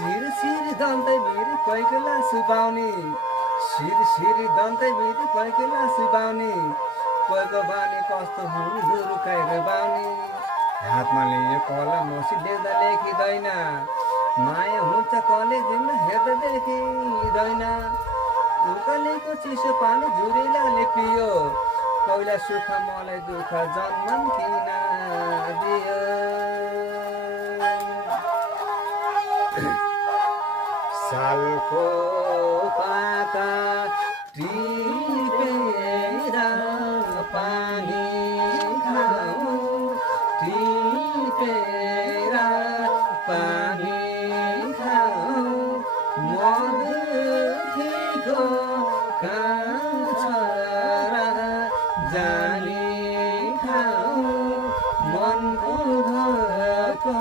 सिर दन्तै भिर कोइकेला सुबाउने सिर दन्तै भिर कोइकेला सुबाउने कोइको बानी कस्तो हुँदो रुकाएर बाउने हातमा लिए कलम मसी देख्दा लेखिँदैन माया हुन्छ कलेजमा हेर्दा देखिँदैन उकालेको चिसो पानी झुरेलाले पियो पहिला सुख मलाई दुःख जन्मन किन दियो सालको पाता टिपेर पानी खाऊ टिपेर पानी खाऊ मधुखीको कान्छ र जानी खाऊ मनको घरको